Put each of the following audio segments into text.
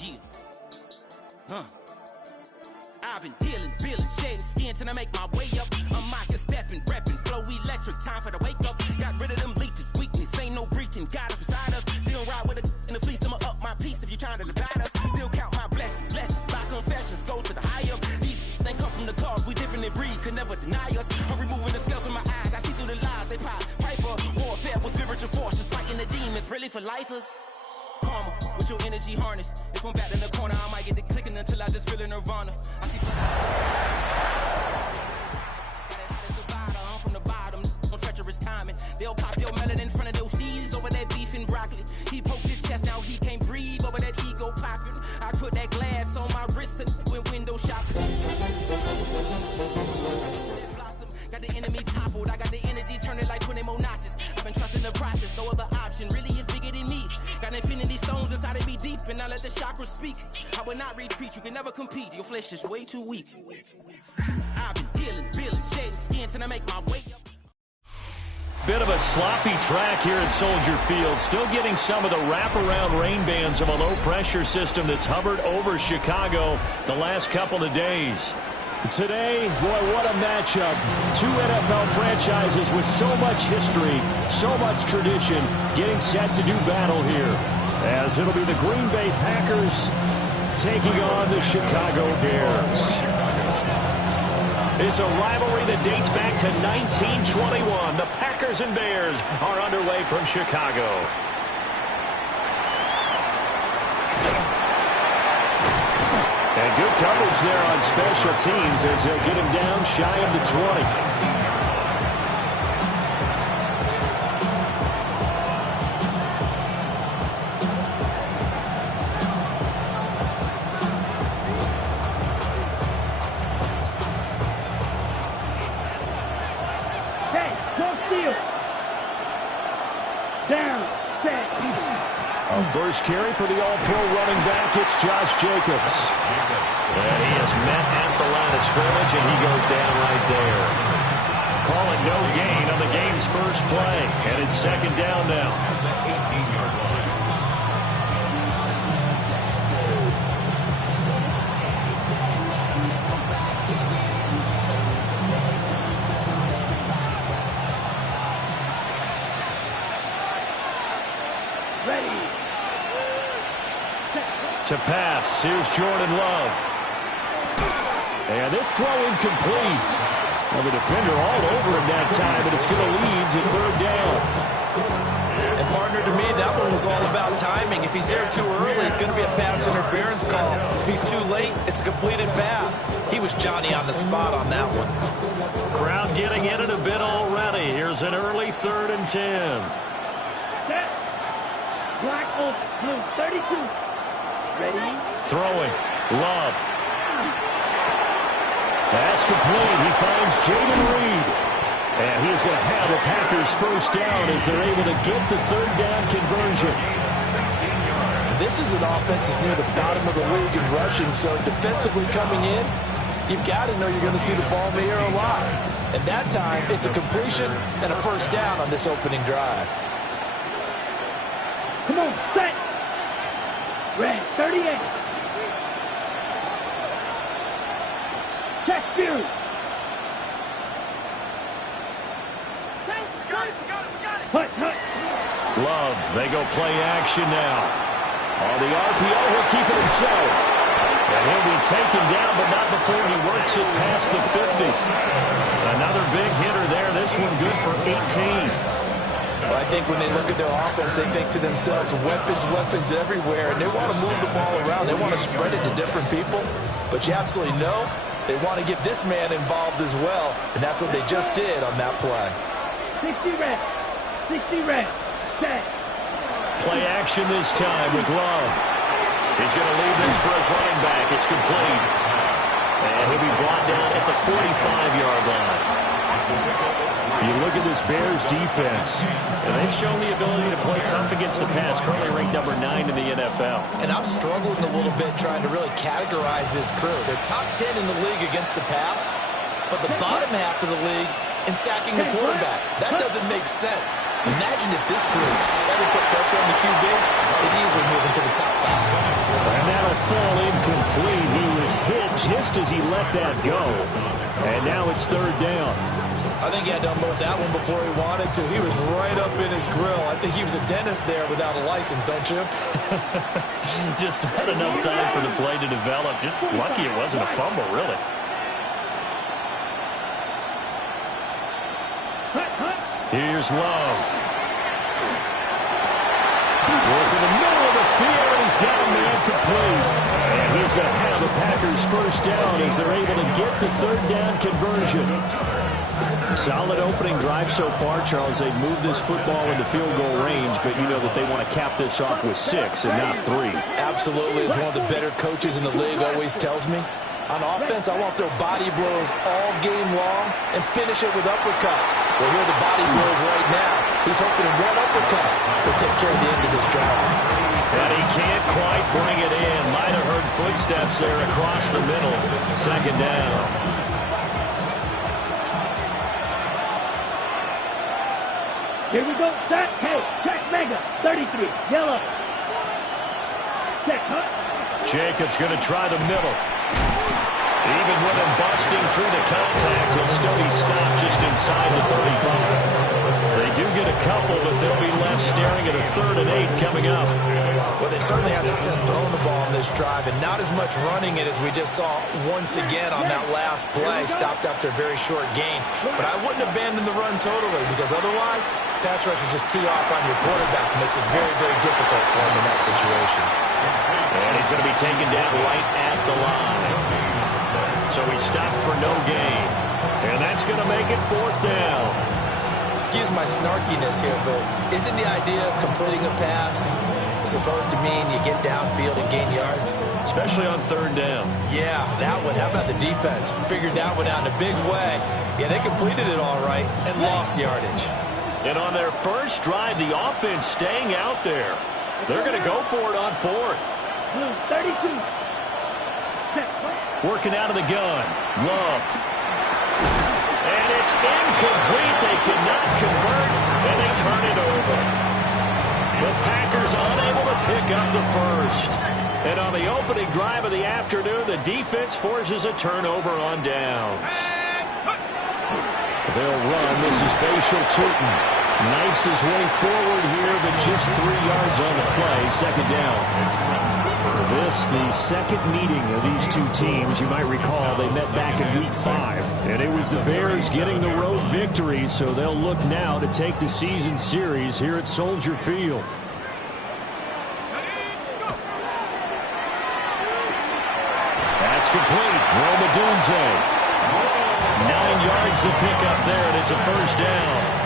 Yeah. I've been dealing, billing, shedding skin till I make my way up. I'm out here stepping, repping, flow electric, time for the wake up. Got rid of them leeches, weakness, ain't no breaching. God up beside us, still ride with a in the fleece. I'ma up my piece if you trying to divide us. Still count my blessings, lessons, by confessions, go to the higher. These they come from the cause, we different in breed, could never deny us. I'm removing the scales from my eyes, I see through the lies they pop. Piper, warfare with spiritual force, just fighting the demons, really for lifers. Karma, with your energy harness. If I'm back in the corner, I might get it clicking until I just feel a nirvana. I see I'm from the bottom, on treacherous timing. They'll pop your melon in front of those seeds over that beef and broccoli. He poked his chest, now he can't breathe over that ego popping. I put that glass on my wrist and went window shopping. Got the enemy toppled, I got the energy turning like 20 more notches. I've been trusting the process, no other option really is bigger than me. Got infinity stones inside of me deep, and I let the chakras speak. I will not retreat, you can never compete, your flesh is way too weak. I've been dealing, billing, shedding skin till I make my way up. Bit of a sloppy track here at Soldier Field. Still getting some of the wraparound rain bands of a low-pressure system that's hovered over Chicago the last couple of days. Today, boy, what a matchup. Two NFL franchises with so much history, so much tradition, getting set to do battle here. As it'll be the Green Bay Packers taking on the Chicago Bears. It's a rivalry that dates back to 1921. The Packers and Bears are underway from Chicago. And good coverage there on special teams as they'll get him down shy of the 20. Hey, no steal. Down, set. A first carry for the all-pro running back. It's Josh Jacobs. And he is met at the line of scrimmage, and he goes down right there. Calling no gain on the game's first play. And it's second down now. Ready. To pass, here's Jordan Love. And this throw incomplete. Well, the defender all over him that time, but it's going to lead to third down. And partner, to me, that one was all about timing. If he's there too early, it's going to be a pass interference call. If he's too late, it's a completed pass. He was Johnny on the spot on that one. Crowd getting in it a bit already. Here's an early 3rd and 10. Set. Black open. Blue 32. Ready? Throwing. Love. That's complete. He finds Jaden Reed. And he is going to have the Packers first down as they're able to get the third down conversion. This is an offense that's near the bottom of the league in rushing, so defensively coming in, you've got to know you're going to see the ball in the air a lot. And that time, it's a completion and a first down on this opening drive. Come on, set. Red 38. Check Fury. Hut, hut. Love, they go play action now. On the RPO, he'll keep it himself. And he'll be taken down, but not before he works it past the 50. Another big hitter there. This one good for 18. Well, I think when they look at their offense, they think to themselves, weapons, weapons everywhere. And they want to move the ball around. They want to spread it to different people. But you absolutely know they want to get this man involved as well. And that's what they just did on that play. 60 red. 60 red. Set. Play action this time with Love. He's going to leave this for his running back. It's complete. And he'll be brought down at the 45-yard line. You look at this Bears defense, and they've shown the ability to play tough against the pass, currently ranked number 9 in the NFL. And I'm struggling a little bit trying to really categorize this crew. They're top 10 in the league against the pass, but the bottom half of the league and sacking the quarterback. That doesn't make sense. Imagine if this group ever put pressure on the QB, they'd easily move into the top 5. And that'll fall incomplete. He was hit just as he let that go. And now it's third down. I think he had to unload that one before he wanted to. He was right up in his grill. I think he was a dentist there without a license, don't you? Just not enough time for the play to develop. Just lucky it wasn't a fumble, really. Here's Love. Working the middle of the field, and he's got a man complete. And he's going to have the Packers first down as they're able to get the third down conversion. Solid opening drive so far, Charles. They've moved this football into field goal range, but you know that they want to cap this off with 6 and not 3. Absolutely. As one of the better coaches in the league always tells me, on offense, I want their body blows all game long and finish it with uppercuts. Well, here are the body blows right now. He's hoping one uppercut will take care of the end of this drive. And he can't quite bring it in. Might have heard footsteps there across the middle. Second down. Here we go. Set. Hey, check Mega. 33. Yellow. Check, huh? Jacobs going to try the middle. Even with him busting through the contact, he'll still be stopped just inside the 35. They do get a couple, but they'll be left staring at a 3rd and 8 coming up. Well, they certainly had success throwing the ball on this drive, and not as much running it as we just saw once again on that last play, stopped after a very short gain. But I wouldn't abandon the run totally, because otherwise, pass rush is just tee off on your quarterback. It makes it very, very difficult for him in that situation. And he's going to be taken down right at the line. So he stopped for no gain. And that's going to make it 4th down. Excuse my snarkiness here, but isn't the idea of completing a pass supposed to mean you get downfield and gain yards? Especially on 3rd down. Yeah, that one. How about the defense? Figured that one out in a big way. Yeah, they completed it all right and lost yardage. And on their first drive, the offense staying out there. They're going to go for it on 4th. 32. Working out of the gun. Love. And it's incomplete. They cannot convert, and they turn it over. The Packers unable to pick up the first. And on the opening drive of the afternoon, the defense forces a turnover on downs. They'll run. This is Bashal Tootin. Knifes his way forward here, but just 3 yards on the play. Second down. This, the second meeting of these two teams. You might recall they met back in Week 5. And it was the Bears getting the road victory, so they'll look now to take the season series here at Soldier Field. That's complete. Roma Dunze. 9 yards to pick up there, and it's a first down.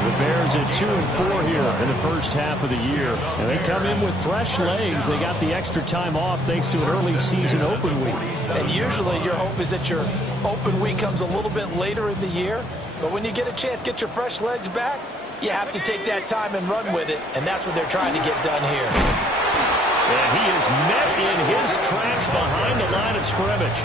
The Bears at 2-4 here in the first half of the year. And they come in with fresh legs. They got the extra time off thanks to an early season open week. And usually your hope is that your open week comes a little bit later in the year. But when you get a chance to get your fresh legs back, you have to take that time and run with it. And that's what they're trying to get done here. And he is met in his tracks behind the line of scrimmage.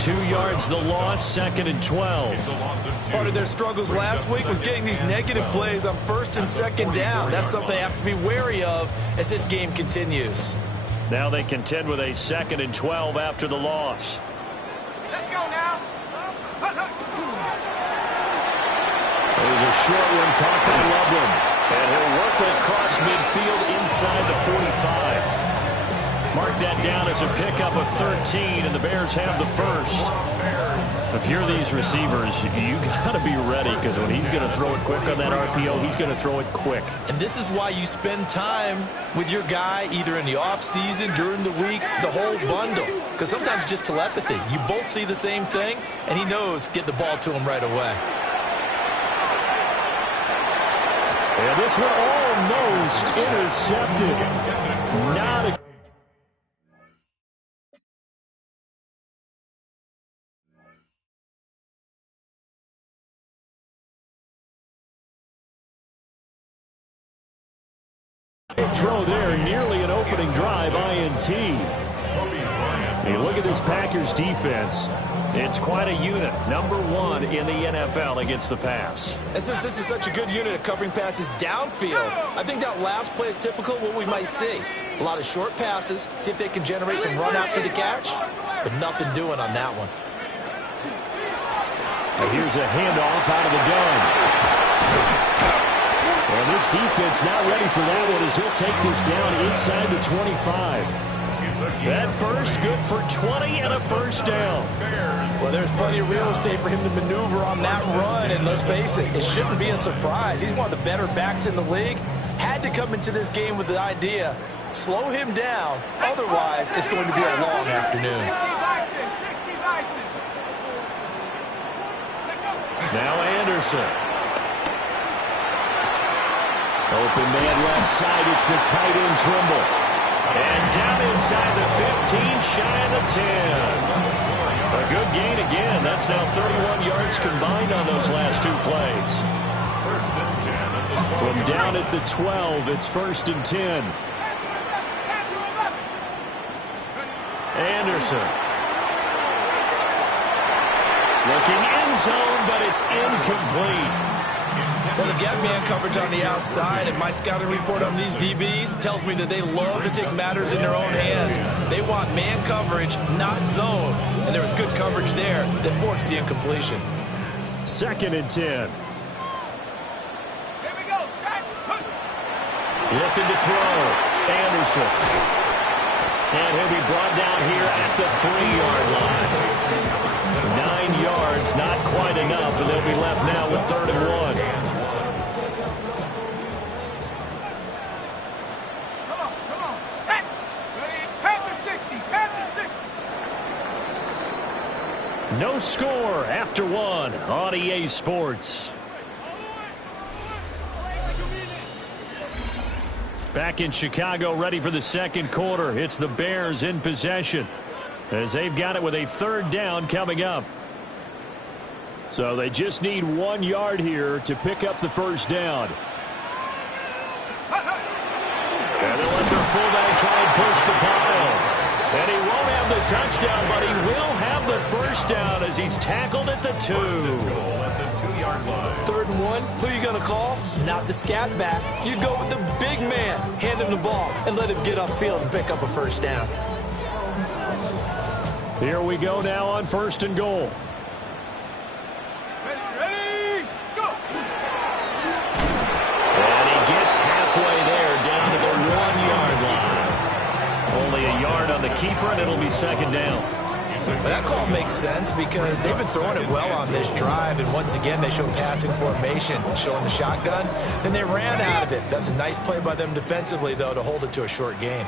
2 yards the loss, 2nd and 12. Part of their struggles last week was getting these negative plays on 1st and 2nd down. That's something they have to be wary of as this game continues. Now they contend with a 2nd and 12 after the loss. Let's go now. There's a short one caught by Loveland. And he'll work it across midfield inside the 45. Mark that down as a pickup of 13, and the Bears have the first. If you're these receivers, you got to be ready, because when he's going to throw it quick on that RPO, he's going to throw it quick. And this is why you spend time with your guy either in the offseason, during the week, the whole bundle. Because sometimes it's just telepathy. You both see the same thing, and he knows get the ball to him right away. And this one almost intercepted. Not a throw there, nearly an opening drive, INT. Hey, look at this Packers defense. It's quite a unit. Number 1 in the NFL against the pass. And since this is such a good unit at covering passes downfield, I think that last play is typical of what we might see. A lot of short passes, see if they can generate some run after the catch, but nothing doing on that one. And here's a handoff out of the gun. And this defense not ready for that one as he'll take this down inside the 25. That burst good for 20 and a first down. Well, there's plenty of real estate for him to maneuver on that run, and let's face it, it shouldn't be a surprise. He's one of the better backs in the league. Had to come into this game with the idea, slow him down, otherwise it's going to be a long afternoon. Now Anderson. Open man left side, it's the tight end Trimble. And down inside the 15, shy of the 10. A good gain again. That's now 31 yards combined on those last 2 plays. From down at the 12, it's 1st and 10. Anderson. Looking end zone, but it's incomplete. Well, they've got man coverage on the outside, and my scouting report on these DBs tells me that they love to take matters in their own hands. They want man coverage, not zone, and there was good coverage there that forced the incompletion. 2nd and 10. Here we go, set. Looking to throw. Anderson. And he'll be brought down here at the 3-yard line. 9 yards, not quite enough, and they'll be left now with 3rd and 1. No score after 1 on EA Sports. Back in Chicago, ready for the 2nd quarter. It's the Bears in possession as they've got it with a 3rd down coming up. So they just need 1 yard here to pick up the 1st down. And they'll let their fullback try and push the pile. And he won't have the touchdown, but he will have the 1st down as he's tackled at the 2. 3rd and 1, who are you going to call? Not the scat back. You go with the big man. Hand him the ball and let him get upfield and pick up a 1st down. Here we go now on 1st and goal. Ready, go! And he gets halfway there, down to the 1-yard line. Only a yard on the keeper, and it'll be 2nd down. But that call makes sense because they've been throwing it well on this drive, and once again they show passing formation, showing the shotgun. Then they ran out of it. That's a nice play by them defensively, though, to hold it to a short game.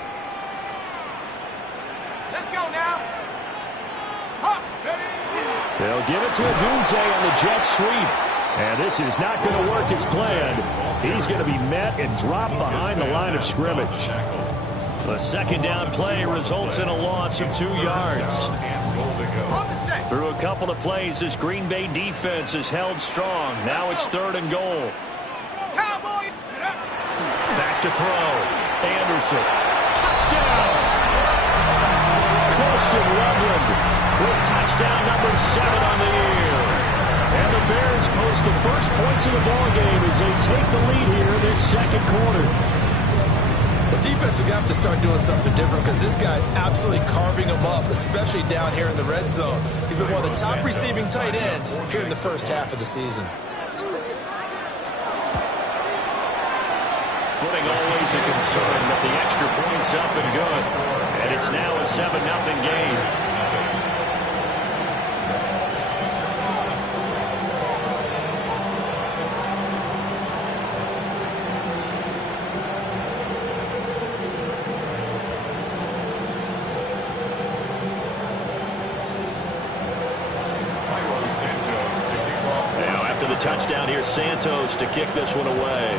Let's go now. They'll give it to Adunze on the jet sweep. And this is not going to work as planned. He's going to be met and dropped behind the line of scrimmage. The 2nd down play results in a loss of 2 yards. Through a couple of plays, this Green Bay defense is held strong. Now it's 3rd and goal. Back to throw. Anderson. Touchdown! Colston Loveland with touchdown number 7 on the year. And the Bears post the first points of the ballgame as they take the lead here in this 2nd quarter. The defense will have to start doing something different because this guy's absolutely carving them up, especially down here in the red zone. He's been one of the top receiving tight ends here in the 1st half of the season. Footing always a concern, but the extra point's up and good. And it's now a 7-0 game. Touchdown here, Santos to kick this one away.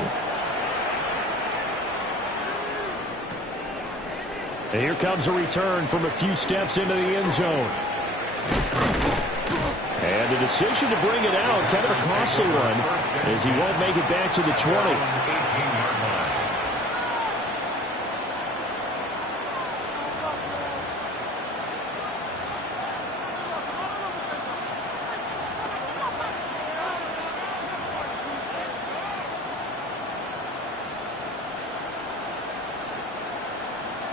And here comes a return from a few steps into the end zone. And a decision to bring it out, kind of a costly one, as he won't make it back to the 20.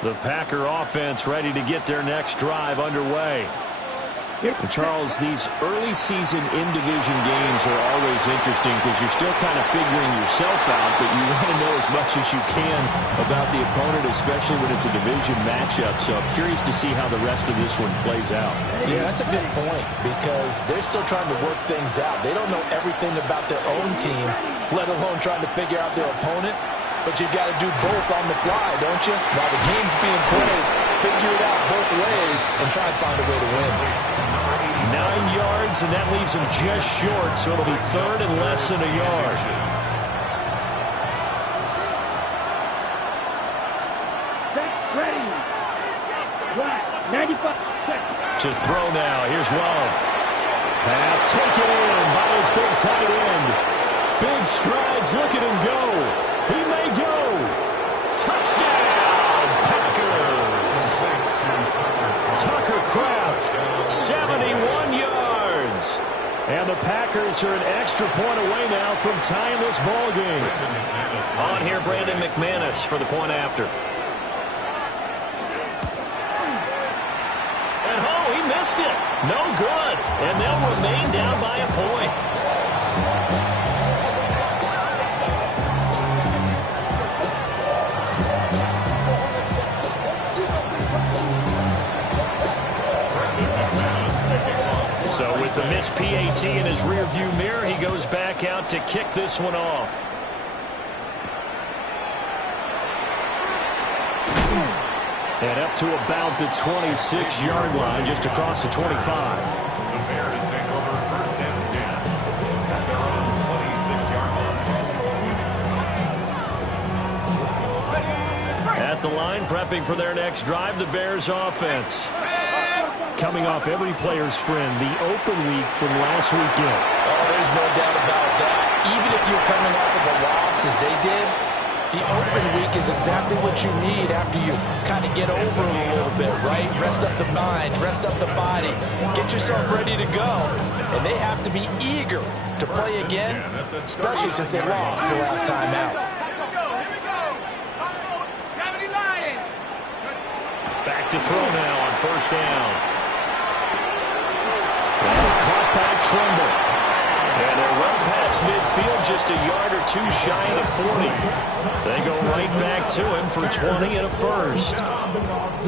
The Packer offense ready to get their next drive underway. And Charles, these early season in-division games are always interesting because you're still kind of figuring yourself out, but you want to know as much as you can about the opponent, especially when it's a division matchup. So I'm curious to see how the rest of this one plays out. Yeah, that's a good point because they're still trying to work things out. They don't know everything about their own team, let alone trying to figure out their opponent. But you've got to do both on the fly, don't you? While the game's being played, figure it out both ways and try and find a way to win. 9 yards, and that leaves him just short, so it'll be third and less than a yard. Ready. 95 seconds. To throw now. Here's Love. Pass taken in by his big tight end. Big strides. Look at him go. He may go. Touchdown, Packers. Tucker Kraft, 71 yards. And the Packers are an extra point away now from tying this ball game. On here, Brandon McManus for the point after. And oh, he missed it. No good. And they'll remain down by a point. So with the missed PAT in his rearview mirror, he goes back out to kick this one off. And up to about the 26-yard line, just across the 25. The Bears take over first and 10 at their own 26-yard line. At the line, prepping for their next drive, the Bears offense. Coming off every player's friend, the open week from last weekend. Oh, there's no doubt about that. Even if you're coming off of a loss as they did, the open week is exactly what you need after you kind of get over it a little bit, right? Rest up the mind, rest up the body, get yourself ready to go. And they have to be eager to play again, especially since they lost the last time out. Back to throw now on first down. Caught by Tremble. And they'll run past midfield just a yard or two shy of the 40. They go right back to him for 20 and a first.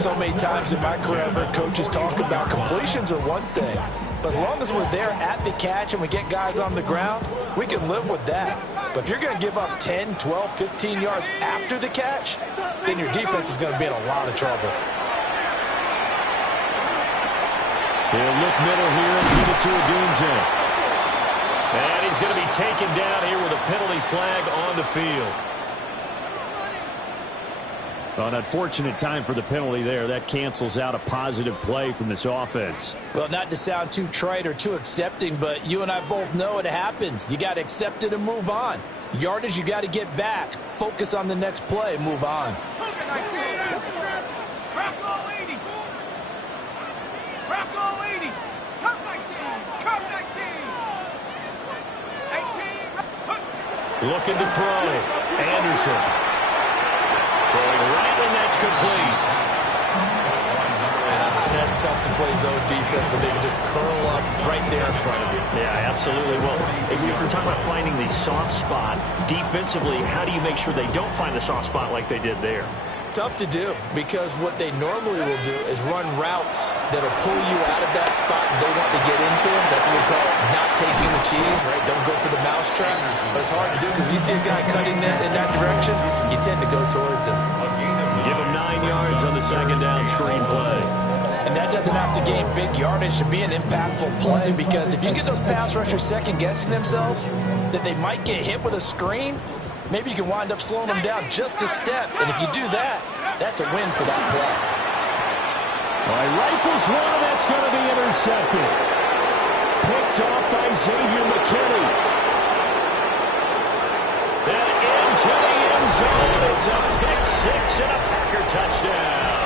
So many times in my career, I've heard coaches talk about completions are one thing. But as long as we're there at the catch and we get guys on the ground, we can live with that. But if you're going to give up 10, 12, 15 yards after the catch, then your defense is going to be in a lot of trouble. He'll look middle here and give it to Odunze. And he's going to be taken down here with a penalty flag on the field. Well, an unfortunate time for the penalty there. That cancels out a positive play from this offense. Well, not to sound too trite or too accepting, but you and I both know it happens. You got to accept it and move on. Yardage, you got to get back. Focus on the next play, move on. Looking to throw. Anderson. Throwing right, and that's complete. That's tough to play zone defense when they can just curl up right there in front of you. Yeah, absolutely. Well, we're talking about finding the soft spot. Defensively, how do you make sure they don't find the soft spot like they did there? Tough to do because what they normally will do is run routes that'll pull you out of that spot they want to get into. That's what we call not taking the cheese, right? Don't go for the mousetrap. But it's hard to do because if you see a guy cutting that in that direction, you tend to go towards him. Give him 9 yards on the second down screen play. And that doesn't have to gain big yardage to be an impactful play because if you get those pass rushers second-guessing themselves that they might get hit with a screen, maybe you can wind up slowing them down just a step. And if you do that, that's a win for that play. All right, rifles one, and that's going to be intercepted. Picked off by Xavier McKinney. And into the end zone. It's a pick six and a Packer touchdown.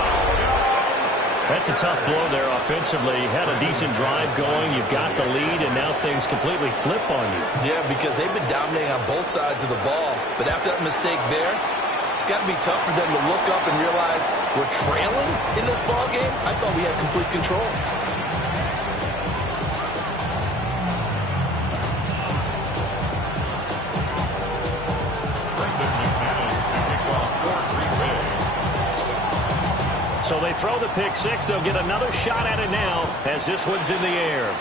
That's a tough blow there offensively. Had a decent drive going. You've got the lead, and now things completely flip on you. Yeah, because they've been dominating on both sides of the ball. But after that mistake there, It's got to be tough for them to look up and realize we're trailing in this ball game. I thought we had complete control. So they throw the pick six. They'll get another shot at it now as this one's in the air.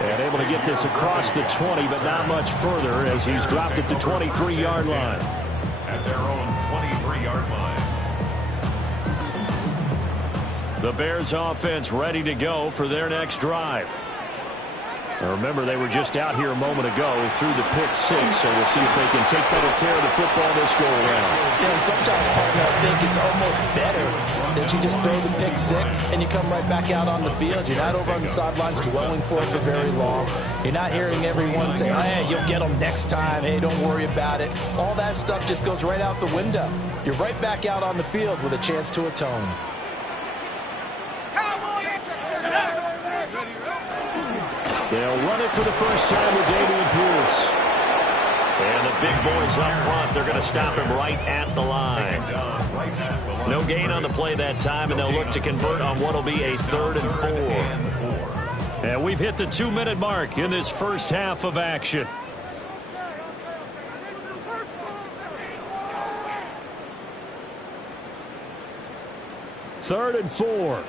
And able to get this across the 20, but not much further as he's dropped it to 23-yard line. At their own 23-yard line. The Bears offense ready to go for their next drive. Now remember, they were just out here a moment ago through the pick six, so we'll see if they can take better care of the football this go-around. Yeah, and sometimes, partner, I think it's almost better that you just throw the pick six and you come right back out on the field. You're not over on the sidelines dwelling for it for very long. You're not hearing everyone say, hey, you'll get them next time. Hey, don't worry about it. All that stuff just goes right out the window. You're right back out on the field with a chance to atone. They'll run it for the first time with Dameon Pierce. And the big boys up front, they're going to stop him right at the line. No gain on the play that time, and they'll look to convert on what will be a 3rd and 4. And we've hit the 2-minute mark in this first half of action. Third and 4.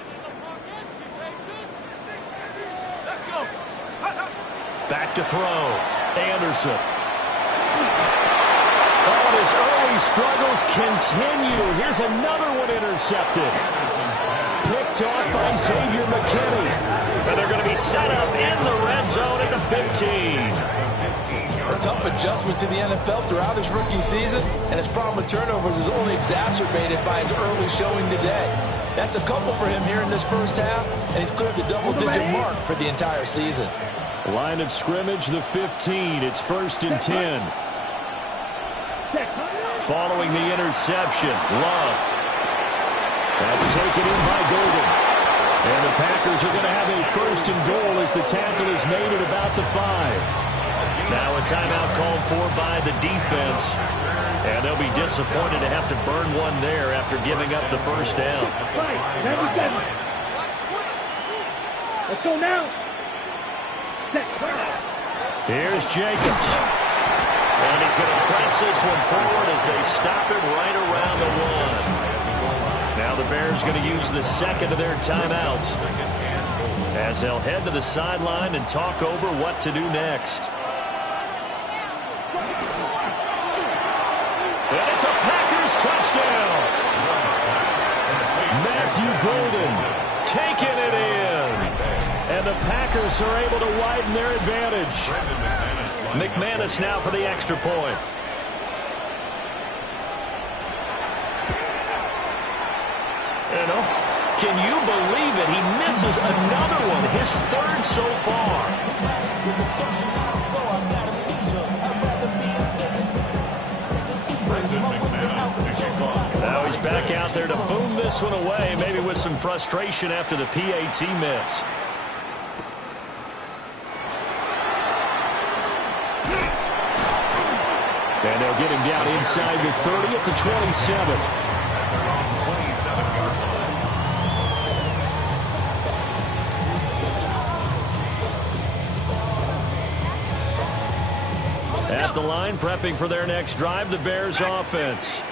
Back to throw. Anderson. Oh, his early struggles continue. Here's another one intercepted. Picked off by Xavier McKinney. And they're going to be set up in the red zone at the 15. A tough adjustment to the NFL throughout his rookie season, and his problem with turnovers is only exacerbated by his early showing today. That's a couple for him here in this first half, and he's cleared the double-digit mark for the entire season. Line of scrimmage, the 15. It's 1st and 10. Following the interception, Love. That's taken in by Golden. And the Packers are going to have a 1st and goal as the tackle is made at about the 5. Now a timeout called for by the defense. And they'll be disappointed to have to burn one there after giving up the first down. Let's go now. Here's Jacobs. And he's going to press this one forward as they stop him right around the 1. Now the Bears going to use the second of their timeouts as they'll head to the sideline and talk over what to do next. And it's a Packers touchdown. Matthew Golden taking it in. And the Packers are able to widen their advantage. McManus now for the extra point. Can you believe it? He misses another one, his 3rd so far. Now he's back out there to boom this one away, maybe with some frustration after the PAT miss. And they'll get him down inside the 30 at the 27. At the line, prepping for their next drive, the Bears offense.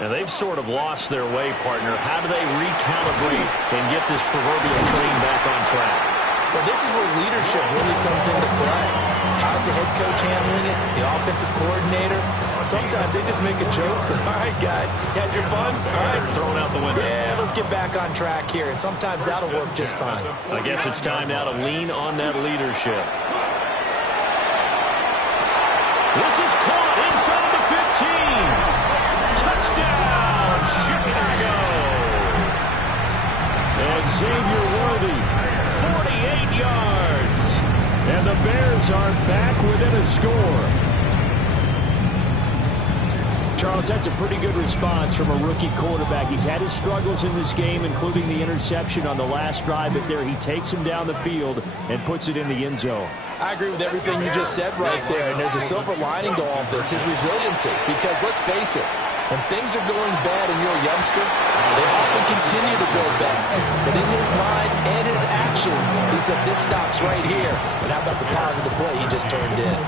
And they've sort of lost their way, partner. How do they recalibrate and get this proverbial train back on track? Well, this is where leadership really comes into play. How's the head coach handling it? The offensive coordinator? Sometimes they just make a joke. All right, guys, you had your fun? All right. Thrown out the window. Yeah, let's get back on track here. And sometimes that'll work just fine. I guess it's time now to lean on that leadership. This is caught inside the 15. Touchdown, Chicago. And Xavier Worthy, 48 yards. And the Bears are back within a score. Charles, that's a pretty good response from a rookie quarterback. He's had his struggles in this game, including the interception on the last drive, but there he takes him down the field and puts it in the end zone. I agree with everything you just said right there, and there's a silver lining to all of this, his resiliency. Because let's face it, when things are going bad and you're a youngster, they often continue to go bad. But in his mind and his actions, he said, this stops right here. And how about the positive play he just turned in?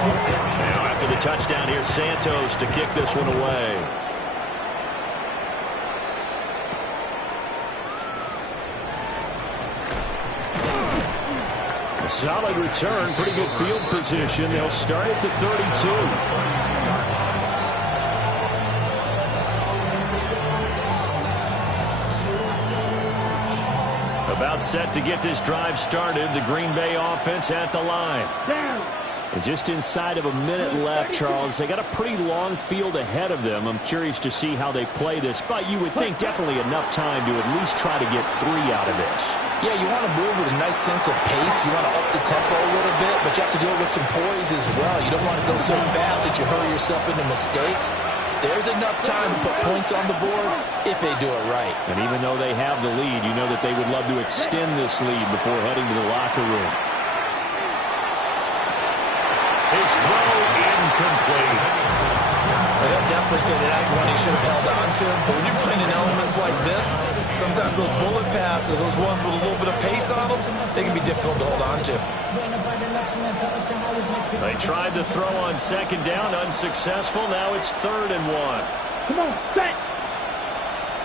Now after the touchdown, here's Santos to kick this one away. A solid return, pretty good field position. They'll start at the 32. About set to get this drive started. The Green Bay offense at the line. And just inside of a minute left, Charles. They got a pretty long field ahead of them. I'm curious to see how they play this, but you would think definitely enough time to at least try to get 3 out of this. Yeah, you want to move with a nice sense of pace. You want to up the tempo a little bit, but you have to do it with some poise as well. You don't want to go so fast that you hurry yourself into mistakes. There's enough time to put points on the board if they do it right. And even though they have the lead, you know that they would love to extend this lead before heading to the locker room. His throw incomplete. Well, he'll definitely say that that's one he should have held on to. But when you're playing in elements like this, sometimes those bullet passes, those ones with a little bit of pace on them, they can be difficult to hold on to. They tried to throw on second down, unsuccessful. Now it's 3rd and 1. Come on, set.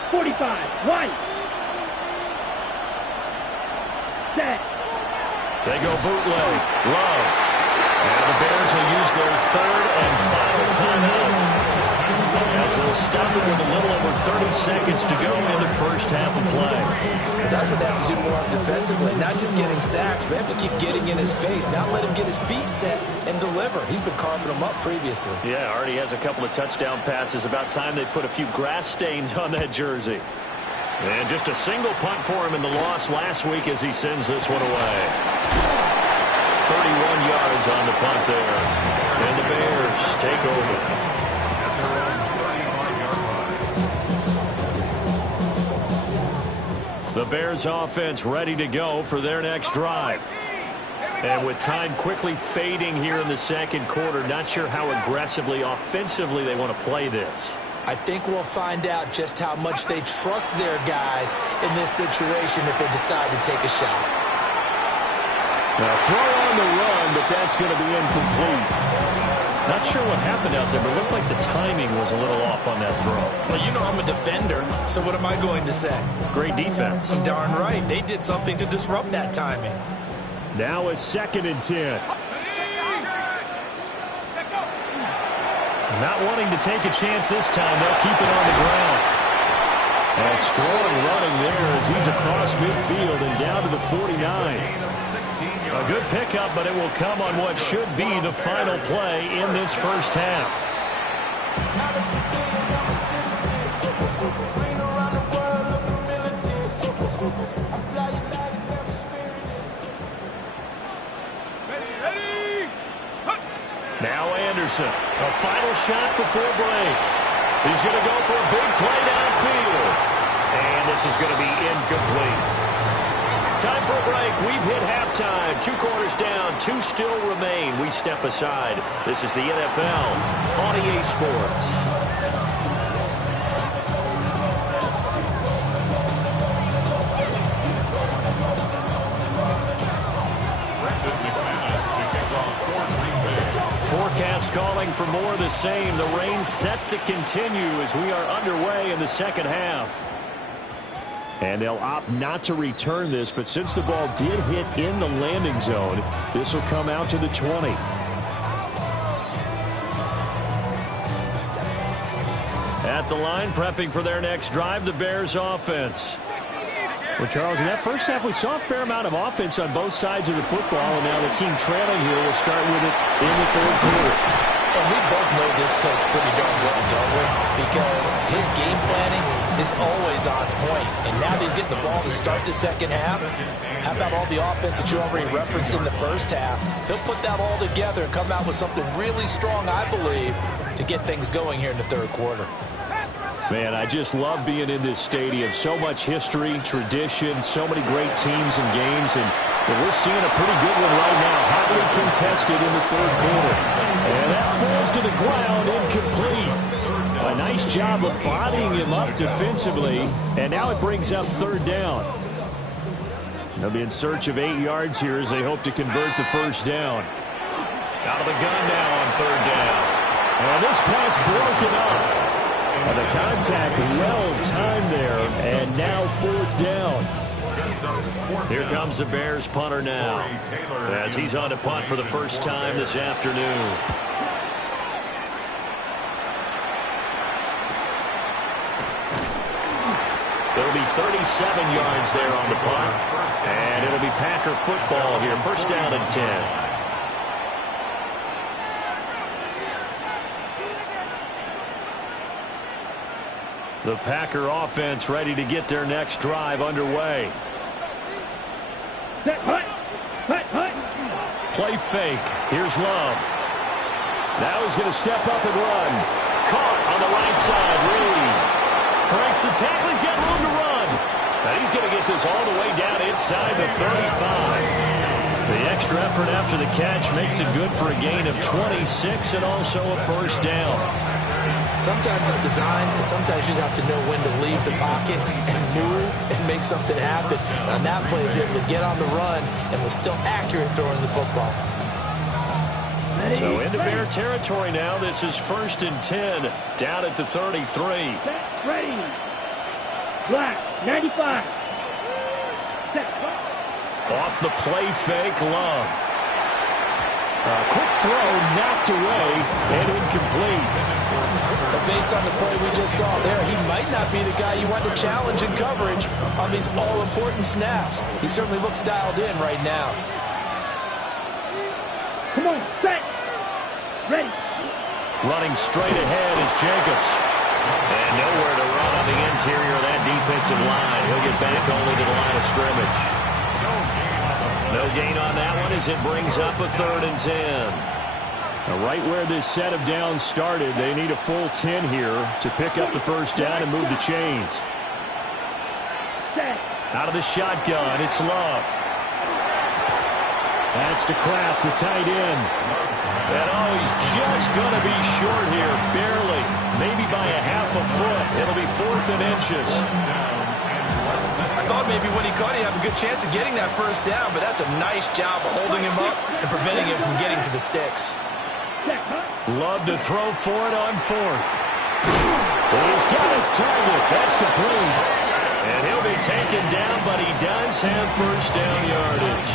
45, 1. Set. They go bootleg. Love. And the Bears will use their 3rd and final timeout, as they'll stop it with a little over 30 seconds to go in the first half of play. But that's what they have to do more defensively, not just getting sacks, but they have to keep getting in his face, not let him get his feet set and deliver. He's been carving them up previously. Yeah, already has a couple of touchdown passes. About time they put a few grass stains on that jersey. And just a single punt for him in the loss last week as he sends this one away. 31 yards on the punt there. And the Bears take over. The Bears offense ready to go for their next drive. And with time quickly fading here in the second quarter, not sure how aggressively, offensively they want to play this. I think we'll find out just how much they trust their guys in this situation if they decide to take a shot. Now, throw on the run, but that's going to be incomplete. Not sure what happened out there, but it looked like the timing was a little off on that throw. Well, you know I'm a defender, so what am I going to say? Great defense. Darn right. They did something to disrupt that timing. Now it's 2nd and 10. Not wanting to take a chance this time. They'll keep it on the ground. And strong running there as he's across midfield and down to the 49. A good pickup, but it will come on what should be the final play in this first half. Now Anderson, a final shot before break. He's going to go for a big play downfield. And this is going to be incomplete. Time for a break. We've hit halftime. 2 quarters down, 2 still remain. We step aside. This is the NFL on EA Sports. Forecast calling for more of the same. The rain set to continue as we are underway in the second half. And they'll opt not to return this, but since the ball did hit in the landing zone, this will come out to the 20. At the line, prepping for their next drive, the Bears offense. Well, Charles, in that first half, we saw a fair amount of offense on both sides of the football, and now the team trailing here will start with it in the 3rd quarter. And we both know this coach pretty darn well, don't we? Because his game planning is always on point. And now that he's getting the ball to start the second half, how about all the offense that you already referenced in the first half? He'll put that all together and come out with something really strong, I believe, to get things going here in the third quarter. Man, I just love being in this stadium. So much history, tradition, so many great teams and games, and we're seeing a pretty good one right now. Hotly contested in the third quarter. And that falls to the ground, incomplete. A nice job of bodying him up defensively, and now it brings up third down. They'll be in search of 8 yards here as they hope to convert the first down. Out of the gun now on third down. And this pass broken up. And the contact well timed there, and now fourth down. Here comes the Bears punter now, as he's on to punt for the first time this afternoon. There'll be 37 yards there on the punt, and it'll be Packer football here, first down and 10. The Packer offense ready to get their next drive underway. Play fake. Here's Love. Now he's going to step up and run. Caught on the right side. Reed breaks the tackle. He's got room to run. And he's going to get this all the way down inside the 35. The extra effort after the catch makes it good for a gain of 26 and also a first down. Sometimes it's design, and sometimes you just have to know when to leave the pocket and move and make something happen. On that play, he was able to get on the run and was still accurate throwing the football. So into Bear territory now. This is first and 10 down at the 33. Ready. Black, 95. Off the play fake, Love. A quick throw knocked away and incomplete. But based on the play we just saw there, he might not be the guy you want to challenge in coverage on these all-important snaps. He certainly looks dialed in right now. Come on, set. Ready. Running straight ahead is Jacobs. And nowhere to run on the interior of that defensive line. He'll get back only to the line of scrimmage. No gain on that one as it brings up a third and 10. Now, right where this set of downs started, they need a full 10 here to pick up the first down and move the chains. Out of the shotgun, it's Love. That's to Kraft, the tight end. And he's just going to be short here, barely. Maybe by a half a foot. It'll be fourth and inches. I thought maybe when he caught it, he'd have a good chance of getting that first down, but that's a nice job of holding him up and preventing him from getting to the sticks. Love to throw for it on fourth. He's got his target. That's complete. And he'll be taken down, but he does have first down yardage.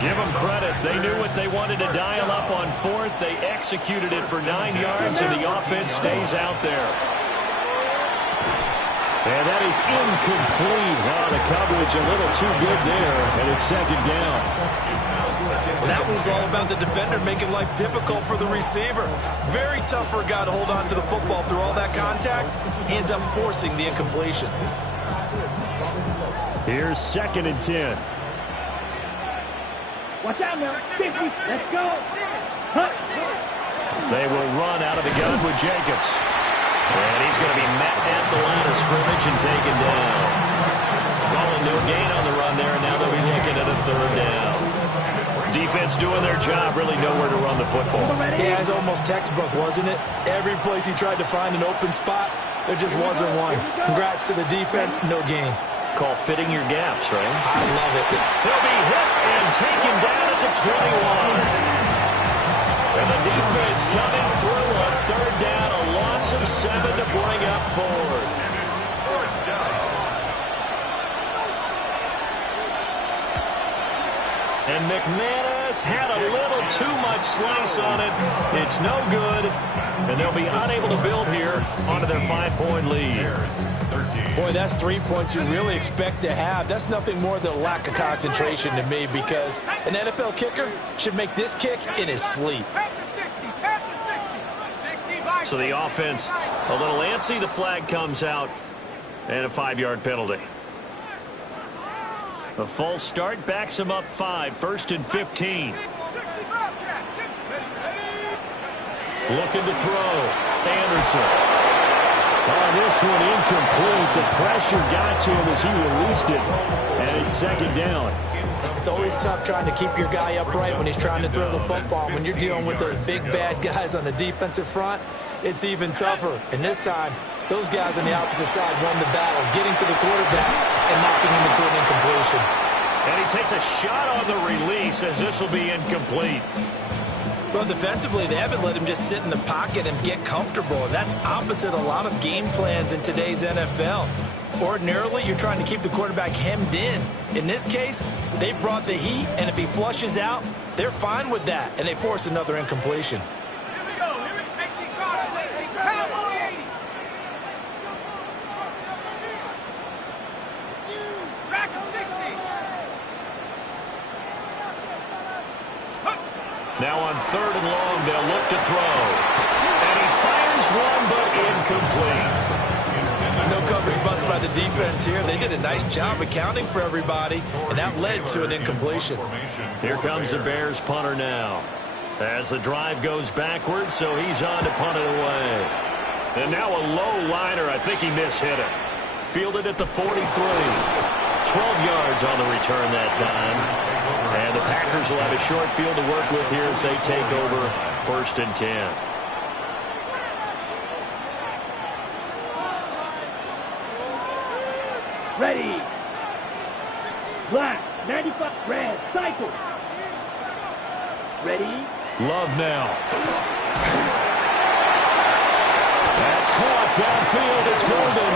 Give them credit. They knew what they wanted to dial up on fourth. They executed it for 9 yards, and the offense stays out there. And that is incomplete. Wow, the coverage a little too good there, and it's second down. Well, that was all about the defender making life difficult for the receiver. Very tough for a guy to hold on to the football through all that contact. He ends up forcing the incompletion. Here's second and 10. Watch out now. 50. Let's go. Hunt. They will run out of the gun with Jacobs. And he's going to be met at the line of scrimmage and taken down. Calling no gain on the run there, and now they'll be looking at a third down. Defense doing their job, really nowhere to run the football. Yeah, it's almost textbook, wasn't it? Every place he tried to find an open spot, there just wasn't one. Congrats to the defense, no gain. Call fitting your gaps, right? I love it. He'll be hit and taken down at the 21. And the defense coming through on third down, a loss of 7 to bring up fourth. And McManus had a little too much slice on it. It's no good. And they'll be unable to build here onto their 5-point lead. Boy, that's 3 points you really expect to have. That's nothing more than a lack of concentration to me, because an NFL kicker should make this kick in his sleep. So the offense a little antsy. The flag comes out, and a 5-yard penalty. A false start backs him up 5, 1st and 15. Looking to throw. Anderson. On this one, incomplete. The pressure got to him as he released it, and it's 2nd down. It's always tough trying to keep your guy upright when he's trying to throw the football. When you're dealing with those big, bad guys on the defensive front, it's even tougher. And this time, those guys on the opposite side won the battle, getting to the quarterback and knocking him into an incompletion. And he takes a shot on the release as this will be incomplete. Well, defensively, they haven't let him just sit in the pocket and get comfortable. And that's opposite a lot of game plans in today's NFL. Ordinarily, you're trying to keep the quarterback hemmed in. In this case, they brought the heat, and if he flushes out, they're fine with that, and they force another incompletion. Here we go. Here we go. 18 guard. 18 Cowboy 80. Track him 60. Now on 3rd and long, they'll look to throw. And he fires one, but incomplete. No coverage bust by the defense here. They did a nice job accounting for everybody, and that led to an incompletion. Here comes the Bears punter now. As the drive goes backwards, so he's on to punt it away. And now a low liner. I think he mishit it. Fielded at the 43. 12 yards on the return that time. And the Packers will have a short field to work with here as they take over 1st and 10. Ready. Black, 95, red, cycle. Ready. Love now. That's caught downfield. It's Golden.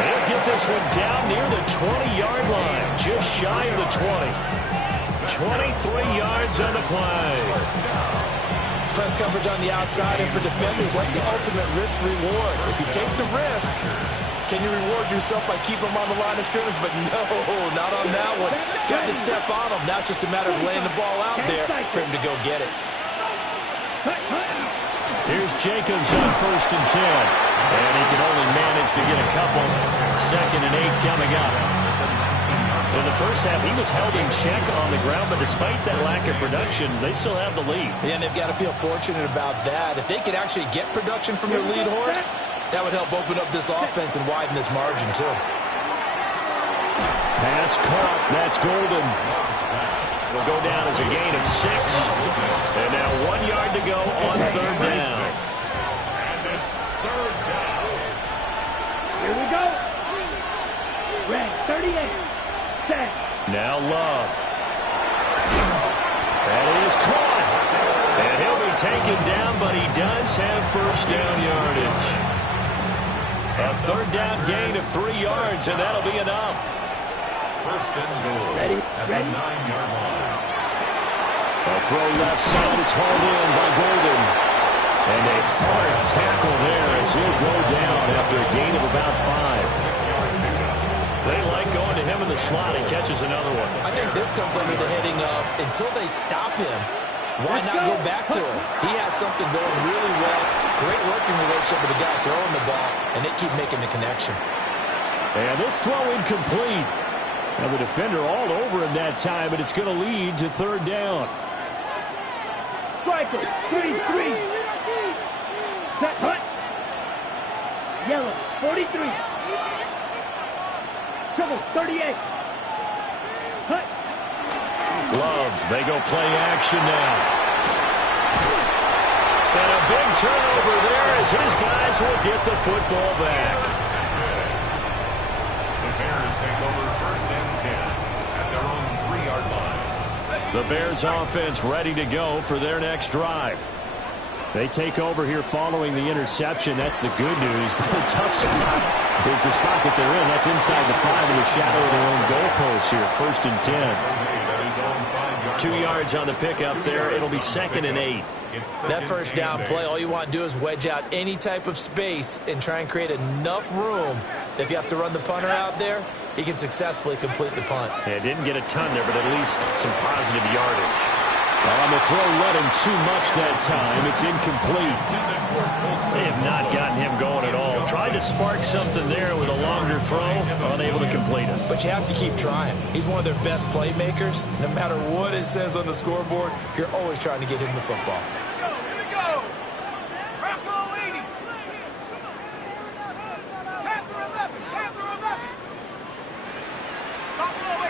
And he'll get this one down near the 20-yard line, just shy of the 20. 23 yards on the play. Press coverage on the outside, and for defenders, that's the ultimate risk-reward. If you take the risk, can you reward yourself by keeping them on the line of scrimmage? But no, not on that one. Got to step on them. Now it's just a matter of laying the ball out there for him to go get it. Here's Jacobs on 1st and 10. And he can only manage to get a couple. 2nd and 8 coming up. In the first half, he was held in check on the ground, but despite that lack of production, they still have the lead. Yeah, and they've got to feel fortunate about that. If they could actually get production from their lead horse, that would help open up this offense and widen this margin, too. Pass caught. That's Golden. Will go down as a gain of 6. And now 1 yard to go on 3rd down. And it's 3rd down. Here we go. Red, 38. Set. Now Love. That is caught. And he'll be taken down, but he does have 1st down yardage. A 3rd down gain of 3 yards, and that'll be enough. 1st and goal. Ready. At Ready. the 9-yard line. A throw left side. It's hauled in by Golden. And a hard tackle there as he'll go down after a gain of about 5. They like going to him in the slot. He catches another one. I think this comes under the heading of, until they stop him, why not go back to him? He has something going really well. Great working relationship with the guy throwing the ball, and they keep making the connection. And this throw incomplete. Now the defender all over him that time, but it's going to lead to 3rd down. Striker, 3-3. Set, hut. Yellow, 43. Trouble, 38. Hut. Love, they go play action now. And a big turnover there as his guys will get the football back. The Bears take over 1st and 10 at their own 3-yard line. The Bears offense ready to go for their next drive. They take over here following the interception. That's the good news. The tough spot is the spot that they're in. That's inside the 5 in the shadow of their own goalpost here. 1st and 10. 2 yards on the pickup there. It'll be 2nd and 8. That 1st down play, all you want to do is wedge out any type of space and try and create enough room. If you have to run the punter out there, he can successfully complete the punt. Yeah, didn't get a ton there, but at least some positive yardage. On the throw, running too much that time. It's incomplete. They have not gotten him going at all. Tried to spark something there with a longer throw, unable to complete it. But you have to keep trying. He's one of their best playmakers. No matter what it says on the scoreboard, you're always trying to get him the football. Here we go. Panther 80. Panther 11. Panther 11. Buffalo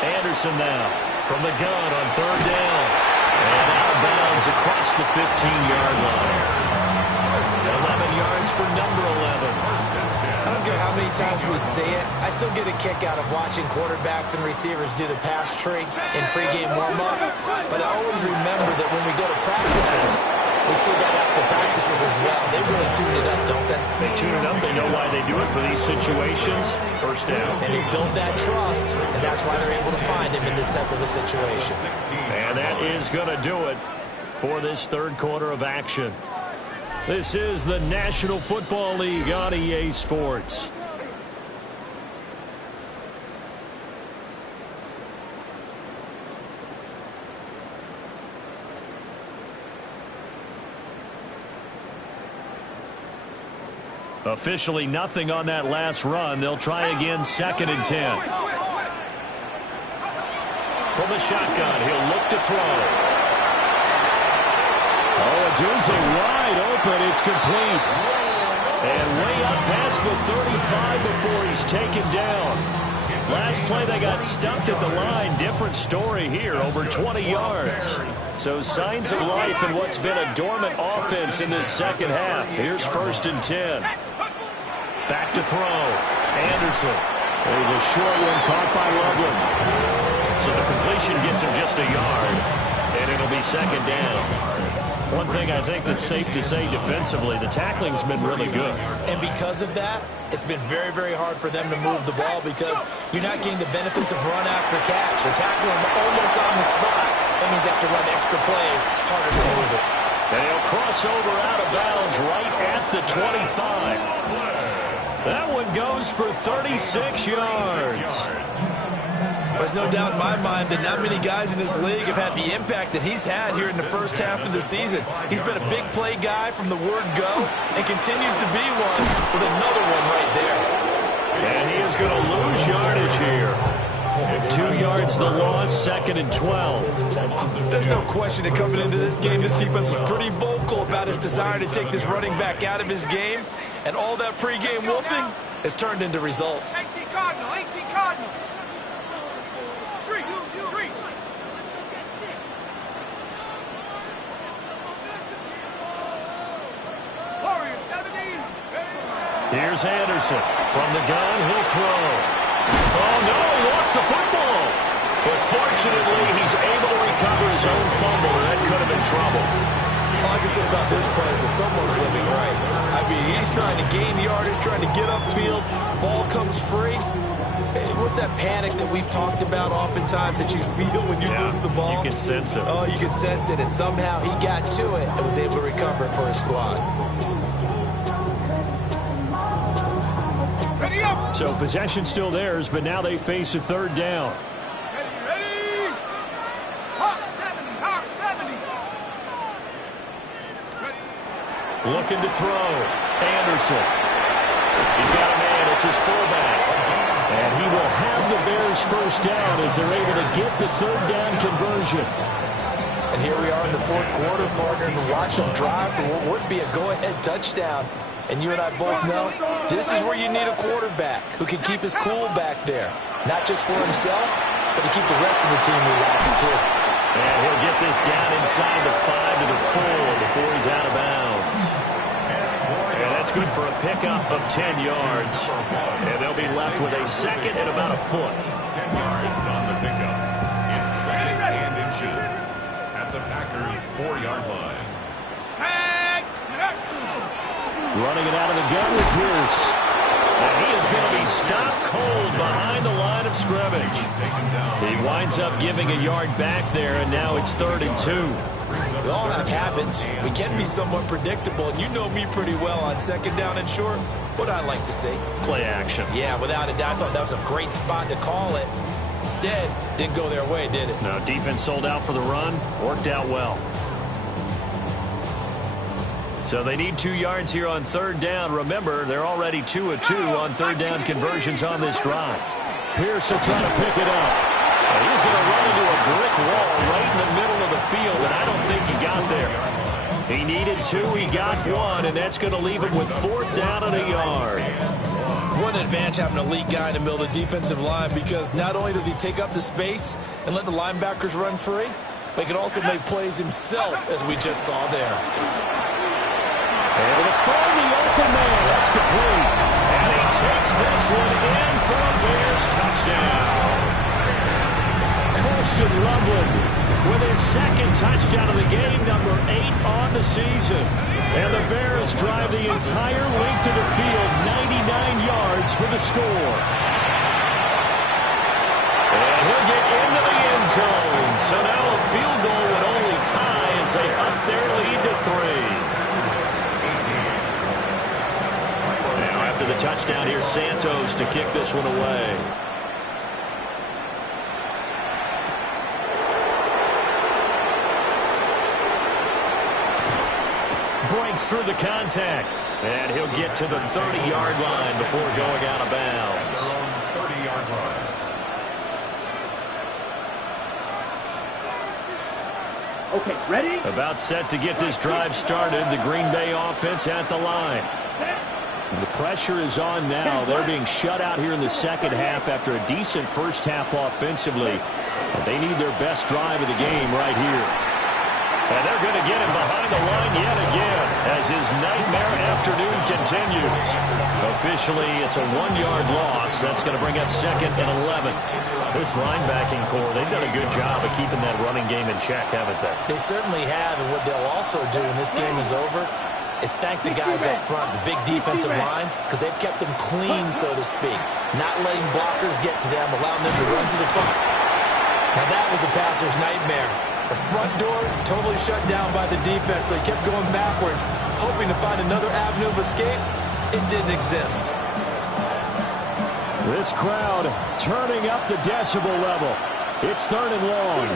18. Anderson now from the gun on third down. And out of bounds across the 15-yard line. 11 yards for number 11. I don't care how many times we see it. I still get a kick out of watching quarterbacks and receivers do the pass tree in pregame warm-up. But I always remember that when we go to practices, we see that after practices as well. They really tune it up, don't they? They tune it up. They know why they do it for these situations. First down. And they build that trust, and that's why they're able to find him in this type of a situation. And that is going to do it for this third quarter of action. This is the National Football League on EA Sports. Officially nothing on that last run. They'll try again, 2nd and 10. From the shotgun, he'll look to throw. Oh, Odunze wide open. It's complete. And way up past the 35 before he's taken down. Last play, they got stuffed at the line. Different story here, over 20 yards. So signs of life in what's been a dormant offense in this second half. Here's 1st and 10. Back to throw. Anderson. There's a short one caught by Loveland. So the completion gets him just a yard. And it'll be 2nd down. One thing I think that's safe to say defensively, the tackling's been really good. And because of that, it's been very, very hard for them to move the ball because you're not getting the benefits of run after catch. They're tackling them almost on the spot. That means they have to run extra plays, harder to move it. And he'll cross over out of bounds right at the 25. That one goes for 36 yards. There's no doubt in my mind that not many guys in this league have had the impact that he's had here in the first half of the season. He's been a big play guy from the word go and continues to be one with another one right there. And he is going to lose yardage here. 2 yards the loss, 2nd and 12. There's no question that coming into this game, this defense was pretty vocal about his desire to take this running back out of his game. And all that pregame whooping has turned into results. 18 Cardinal, 18 Cardinal. Here's Anderson. From the gun, he'll throw. Oh, no, he lost the football. But fortunately, he's able to recover his own fumble, and that could have been trouble. All I can say about this play is that someone's living right. I mean, he's trying to gain yardage, trying to get upfield. Ball comes free. What's that panic that we've talked about oftentimes that you feel when you lose the ball? You can sense it. Oh, you can sense it, and somehow he got to it and was able to recover it for his squad. So possession still theirs, but now they face a 3rd down. Ready? Hawk 70, Hawk 70. Looking to throw. Anderson. He's got a man. It's his fullback. And he will have the Bears 1st down as they're able to get the 3rd down conversion. And here we are in the 4th quarter, partner, to watch them drive for what would be a go-ahead touchdown. And you and I both know this is where you need a quarterback who can keep his cool back there. Not just for himself, but to keep the rest of the team relaxed too. And he'll get this down inside the 5 to the 4 before he's out of bounds. And that's good for a pickup of 10 yards. And they'll be left with a 2nd and about a foot. 10 yards on the pickup. It's 2nd and inches at the Packers' 4-yard line. Running it out of the gun with Pierce. And he is going to be stopped cold behind the line of scrimmage. He winds up giving a yard back there, and now it's 3rd and 2. We all have habits. We can be somewhat predictable, and you know me pretty well on 2nd down and short. What I like to see. Play action. Yeah, without a doubt. I thought that was a great spot to call it. Instead, didn't go their way, did it? No, defense sold out for the run. Worked out well. So they need 2 yards here on third down. Remember, they're already 2 of 2 on third down conversions on this drive. Pierce will try to pick it up. And he's going to run into a brick wall right in the middle of the field, and I don't think he got there. He needed 2, he got 1, and that's going to leave him with 4th down and a yard. What an advantage having a elite guy in the middle of the defensive line, because not only does he take up the space and let the linebackers run free, but he can also make plays himself, as we just saw there. Able to find the open man. That's complete. And he takes this one in for a Bears touchdown. Colston Loveland with his 2nd touchdown of the game, number 8 on the season. And the Bears drive the entire length of the field, 99 yards for the score. And he'll get into the end zone. So now a field goal would only tie as they up their lead to 3. After the touchdown, here's Santos to kick this one away. Breaks through the contact, and he'll get to the 30-yard line before going out of bounds. 30-yard line. Okay, ready? About set to get this drive started. The Green Bay offense at the line. The pressure is on now. They're being shut out here in the second half after a decent first half offensively. And they need their best drive of the game right here. And they're going to get him behind the line yet again as his nightmare afternoon continues. Officially, it's a 1-yard loss. That's going to bring up 2nd and 11. This linebacking core, they've done a good job of keeping that running game in check, haven't they? They certainly have, and what they'll also do when this game is over is thank the guys up front, the big defensive line, because they've kept them clean, so to speak. Not letting blockers get to them, allowing them to run to the front. Now that was a passer's nightmare. The front door totally shut down by the defense, so he kept going backwards, hoping to find another avenue of escape. It didn't exist. This crowd turning up the decibel level. It's 3rd and long.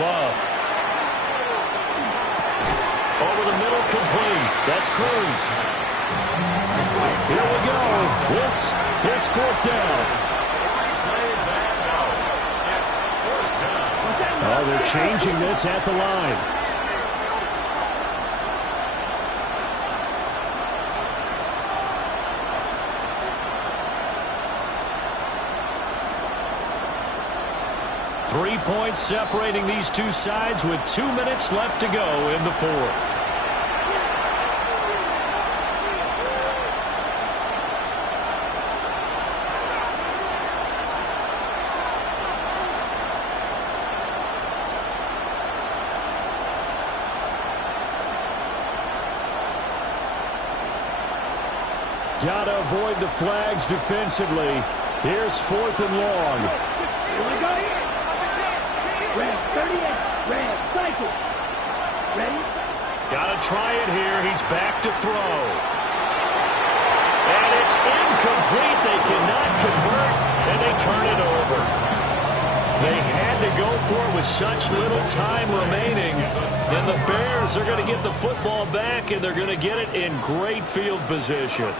Love. Over the middle, complete. That's Cruz. Here we go. This is 4th down. Oh, they're changing this at the line. Three points separating these two sides with 2 minutes left to go in the 4th. Gotta avoid the flags defensively. Here's 4th and long. Here we go. Red, 38. Red, cycle. Ready? Gotta try it here. He's back to throw. And it's incomplete. They cannot convert, and they turn it over. They had to go for it with such little time remaining. And the Bears are going to get the football back, and they're going to get it in great field position.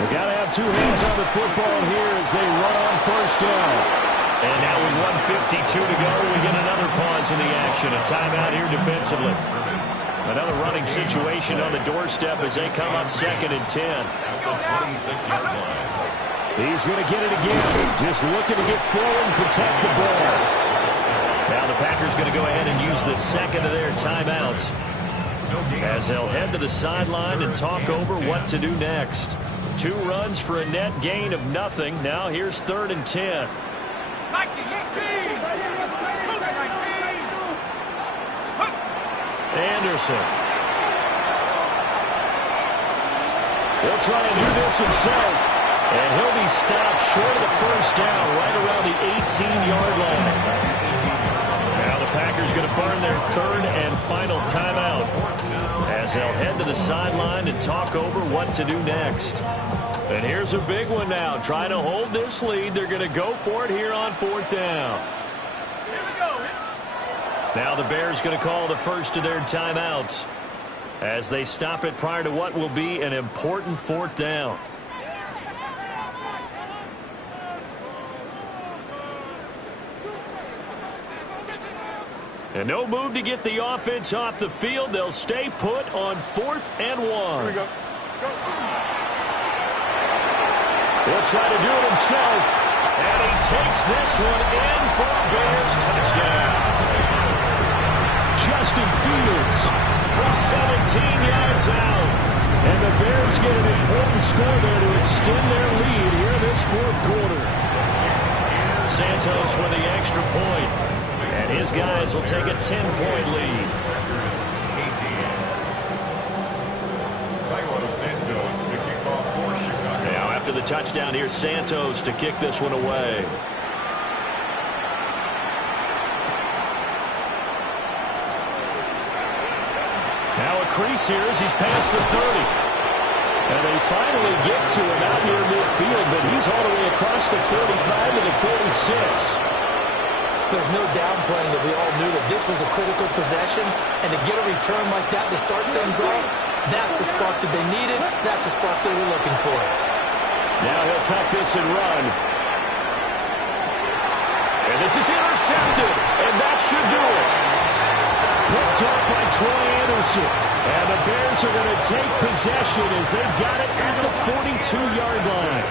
They got to have 2 hands on the football here as they run on 1st down. And now with 1:52 to go, we get another pause in the action. A timeout here defensively. Another running situation on the doorstep as they come up 2nd and 10. He's going to get it again. Just looking to get forward and protect the ball. Now the Packers going to go ahead and use the 2nd of their timeouts as they'll head to the sideline and talk over what to do next. 2 runs for a net gain of nothing. Now here's 3rd and 10. Anderson. He'll try and do this himself. And he'll be stopped short of the 1st down right around the 18-yard line. Now the Packers going to burn their 3rd and final timeout as they'll head to the sideline and talk over what to do next. And here's a big one now. Trying to hold this lead. They're going to go for it here on 4th down. Here we go. Now the Bears going to call the first of their timeouts as they stop it prior to what will be an important 4th down. And no move to get the offense off the field. They'll stay put on 4th and 1. Here we go. Go. He'll try to do it himself. And he takes this one in for a Bears touchdown. Justin Fields from 17 yards out. And the Bears get an important score there to extend their lead here in this 4th quarter. Santos with the extra point. And his guys will take a 10-point lead. Now after the touchdown, here's Santos to kick this one away. Now a crease here as he's past the 30. And they finally get to him out near midfield, but he's all the way across the 45 to the 46. There's no downplaying that we all knew that this was a critical possession, and to get a return like that to start things off, that's the spark that they needed. That's the spark they were looking for. Now he'll tuck this and run. And this is intercepted, and that should do it. Picked up by Troy Anderson. And the Bears are going to take possession as they've got it at the 42-yard line.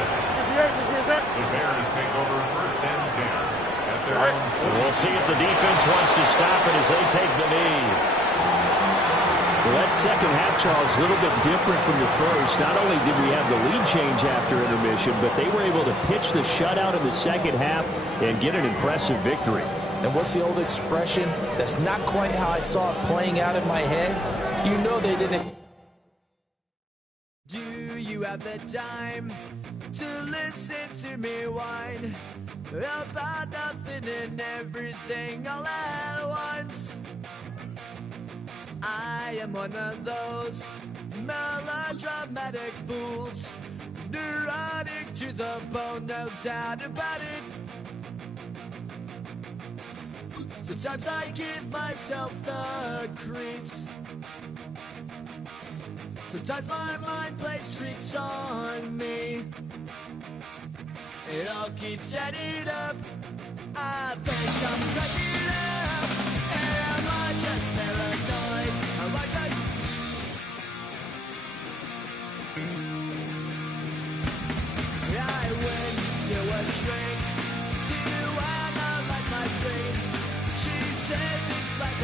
The Bears take over 1st and 10. We'll see if the defense wants to stop it as they take the knee. Well, that second half, Charles, a little bit different from the first. Not only did we have the lead change after intermission, but they were able to pitch the shutout in the second half and get an impressive victory. And what's the old expression? That's not quite how I saw it playing out in my head. You know they didn't. Do you have the time to listen to me whine about nothing and everything all at once? I am one of those melodramatic fools, neurotic to the bone, no doubt about it. Sometimes I give myself the creeps. Sometimes my mind plays tricks on me. It all keeps adding up. I think I'm cracking up. Am I just paranoid? Am I just... I went to a shrink to analyze my dreams. She says it's like a...